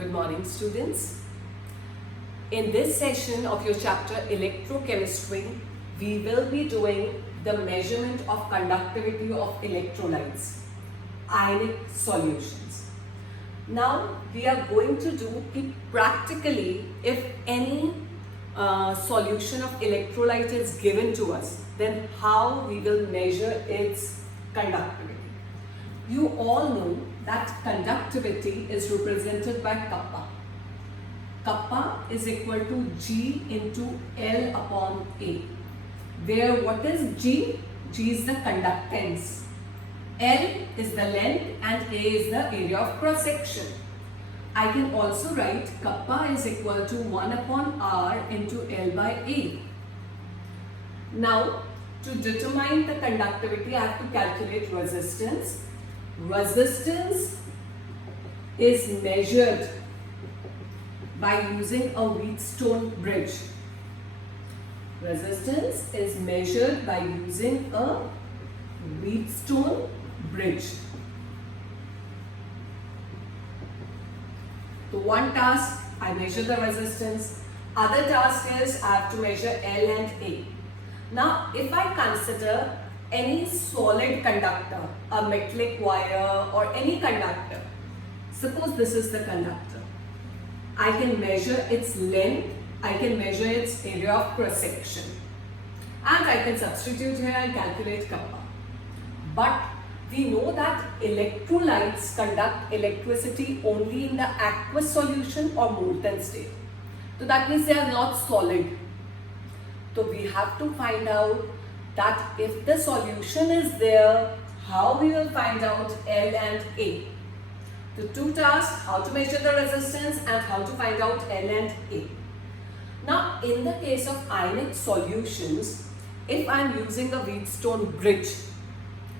Good morning, students. In this session of your chapter Electrochemistry, we will be doing the measurement of conductivity of electrolytes, ionic solutions. Now, we are going to do it practically. If any solution of electrolyte is given to us, then how we will measure its conductivity. You all know that conductivity is represented by kappa. Kappa is equal to G into L upon A, where what is G? G is the conductance, L is the length and A is the area of cross section. I can also write kappa is equal to 1 upon R into L by A. Now, to determine the conductivity, I have to calculate resistance. Resistance is measured by using a Wheatstone bridge. Resistance is measured by using a Wheatstone bridge. So one task, I measure the resistance. Other task is I have to measure L and A. Now, if I consider any solid conductor, a metallic wire or any conductor, suppose this is the conductor, I can measure its length, I can measure its area of cross section, and I can substitute here and calculate kappa. But we know that electrolytes conduct electricity only in the aqueous solution or molten state. So that means they are not solid. So we have to find out that if the solution is there, how we will find out L and A. The two tasks, how to measure the resistance and how to find out L and A. Now, in the case of ionic solutions, if I am using a Wheatstone bridge,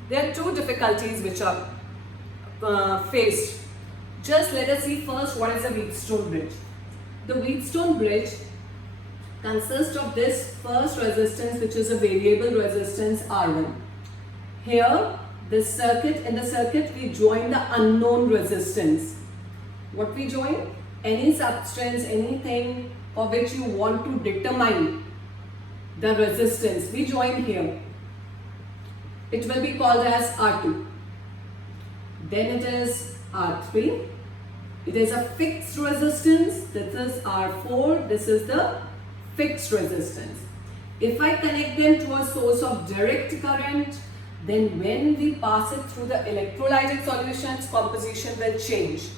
there are two difficulties which are faced. Just let us see first what is a Wheatstone bridge. The Wheatstone bridge consists of this first resistance, which is a variable resistance R1. Here, this circuit, in the circuit we join the unknown resistance. What we join? Any substance, anything for which you want to determine the resistance, we join here. It will be called as R2. Then it is R3. It is a fixed resistance. This is R4. This is the fixed resistance. If I connect them to a source of direct current, then when we pass it through the electrolytic solutions, composition will change.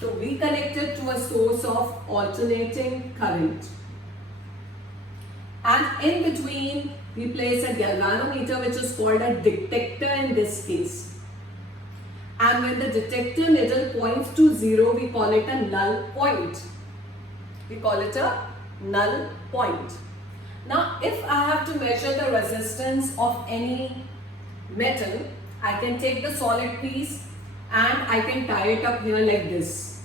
So we connect it to a source of alternating current. And in between, we place a galvanometer, which is called a detector in this case. And when the detector needle points to 0, we call it a null point. We call it a null point. Now, if I have to measure the resistance of any metal, I can take the solid piece and I can tie it up here like this.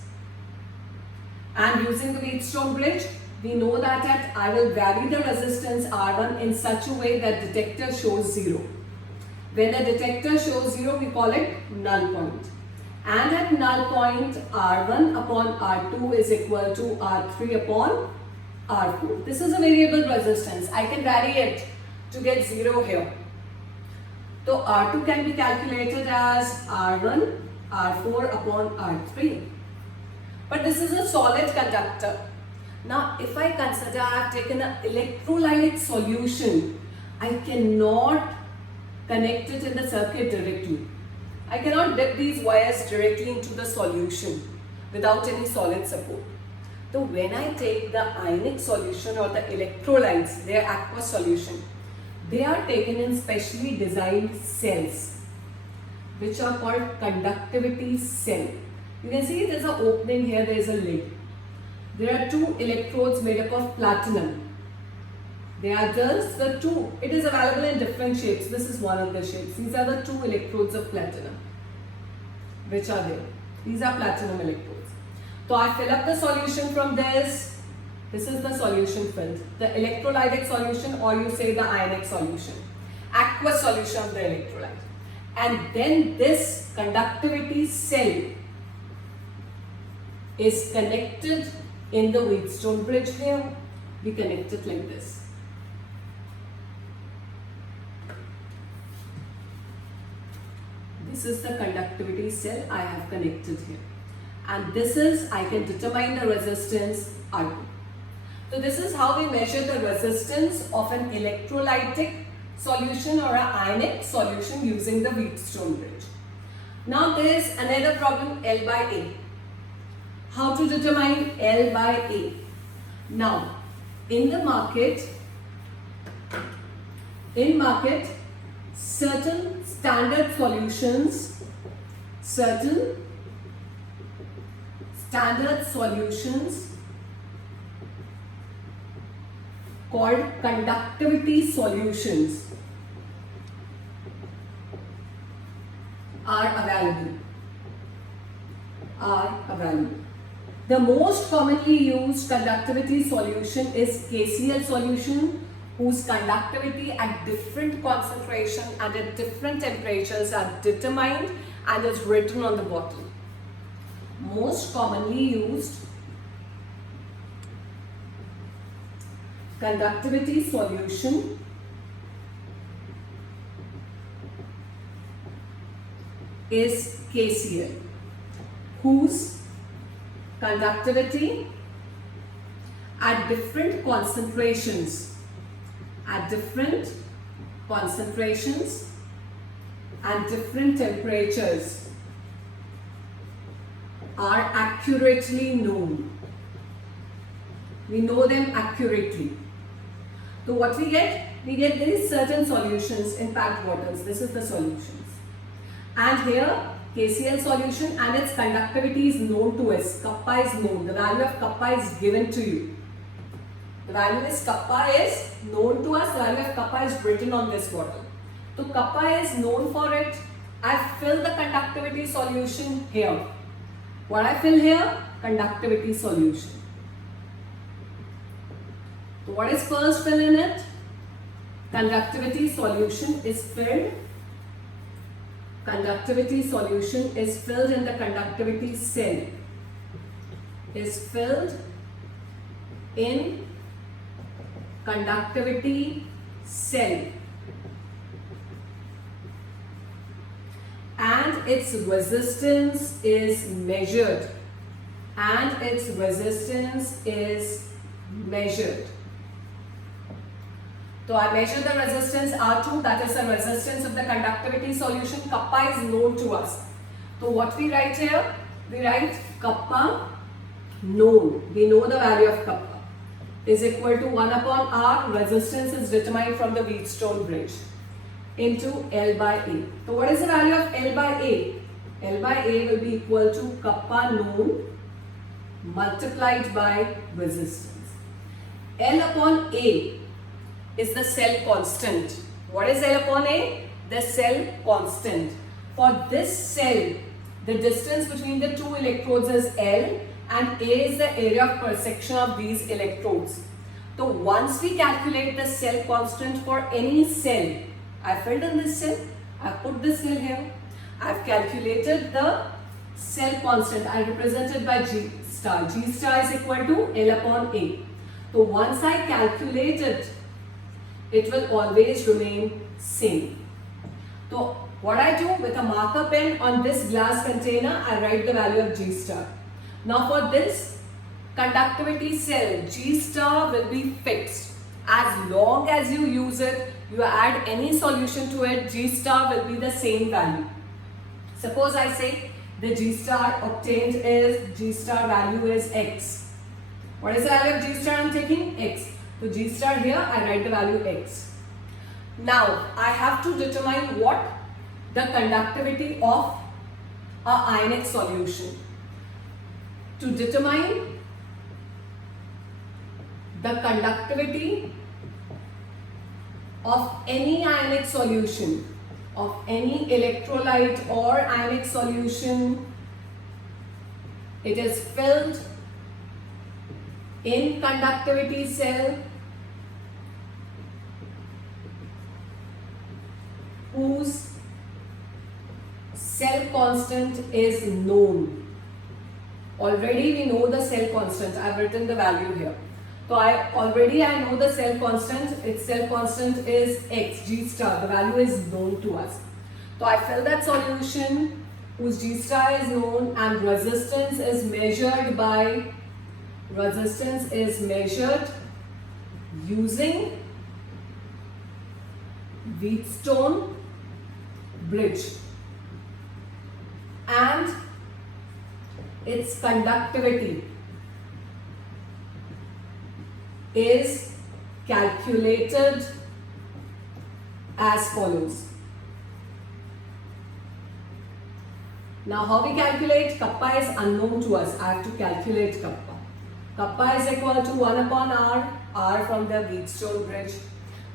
And using the Wheatstone bridge, we know that I will vary the resistance R1 in such a way that detector shows 0. When the detector shows 0, we call it null point. And at null point, R1 upon R2 is equal to R3 upon R4. This is a variable resistance. I can vary it to get 0 here. So R2 can be calculated as R1, R4 upon R3. But this is a solid conductor. Now, if I consider I have taken an electrolytic solution, I cannot connect it in the circuit directly. I cannot dip these wires directly into the solution without any solid support. So when I take the ionic solution or the electrolytes, their aqueous solution, they are taken in specially designed cells, which are called conductivity cell. You can see there is an opening here, there is a lid. There are two electrodes made up of platinum. They are just the two. It is available in different shapes. This is one of the shapes. These are the two electrodes of platinum, which are there. These are platinum electrodes. So I fill up the solution from this. This is the solution filled. The electrolytic solution, or you say the ionic solution. Aqueous solution of the electrolyte. And then this conductivity cell is connected in the Wheatstone bridge here. We connect it like this. This is the conductivity cell I have connected here. And this is, I can determine the resistance R2. So this is how we measure the resistance of an electrolytic solution or an ionic solution using the Wheatstone bridge. Now there is another problem, L by A. How to determine L by A? Now, in market, certain standard solutions called conductivity solutions are available. The most commonly used conductivity solution is KCl solution, whose conductivity at different concentration and at different temperatures are determined and is written on the bottle. Most commonly used conductivity solution is KCl, whose conductivity at different concentrations and different temperatures are accurately known. We know them accurately. So what we get? We get these certain solutions in packed bottles. This is the solutions. And here KCl solution and its conductivity is known to us. Kappa is known. The value of kappa is given to you. The value is kappa is known to us. The value of kappa is written on this bottle. So kappa is known for it. I fill the conductivity solution here. What I fill here? Conductivity solution. So what is first filled in it? Conductivity solution is filled. Conductivity solution is filled in the conductivity cell. Is filled in conductivity cell. And its resistance is measured. So I measure the resistance R2, that is the resistance of the conductivity solution. Kappa is known to us. So what we write here? We write kappa known. We know the value of kappa is equal to 1 upon R. Resistance is determined from the Wheatstone bridge into L by A. So what is the value of L by A? L by A will be equal to kappa known multiplied by resistance. L upon A is the cell constant. What is L upon A? The cell constant. For this cell, the distance between the two electrodes is L and A is the area of cross-section of these electrodes. So once we calculate the cell constant for any cell, I filled in this cell, I put this cell here, I have calculated the cell constant, I represent it by G star. G star is equal to L upon A. So once I calculate it will always remain same. So what I do with a marker pen on this glass container, I write the value of G star. Now for this conductivity cell, G star will be fixed. As long as you use it, you add any solution to it, G star will be the same value. Suppose I say the G star obtained is, G star value is X. What is the value of G star I am taking? X. So G star here, I write the value X. Now, I have to determine what the conductivity of a ionic solution. To determine the conductivity of any ionic solution, of any electrolyte or ionic solution, it is filled in conductivity cell whose cell constant is known. Already we know the cell constant. I've written the value here. So I know the cell constant. Its cell constant is x, G star. The value is known to us. So I fill that solution whose G star is known, and resistance is measured using Wheatstone bridge, and its conductivity is calculated as follows. Now how we calculate? Kappa is unknown to us. I have to calculate kappa. Kappa is equal to 1 upon R from the Wheatstone bridge.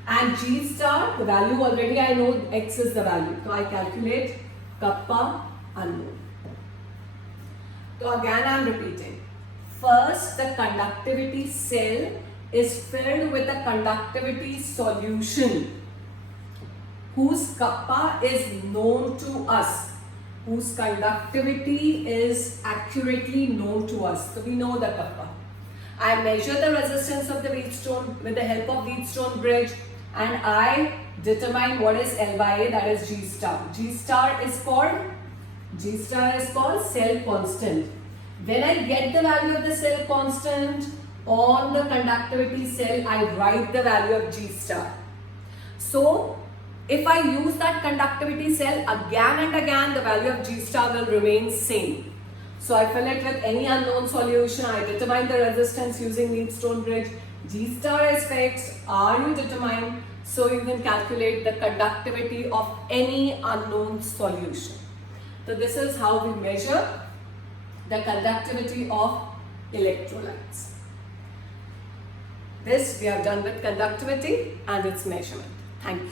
And G star, the value already I know, X is the value. So I calculate kappa unknown. So again I am repeating. First, the conductivity cell is filled with a conductivity solution whose kappa is known to us, whose conductivity is accurately known to us. So we know the kappa. I measure the resistance of the Wheatstone with the help of Wheatstone bridge, and I determine what is L by A, that is G star. G star is called cell constant. When I get the value of the cell constant on the conductivity cell, I write the value of G star. So if I use that conductivity cell again and again, the value of G star will remain same. So I fill it with any unknown solution. I determine the resistance using Wheatstone bridge. G star is fixed, R you determine, so you can calculate the conductivity of any unknown solution. So this is how we measure the conductivity of electrolytes. This we have done with conductivity and its measurement. Thank you.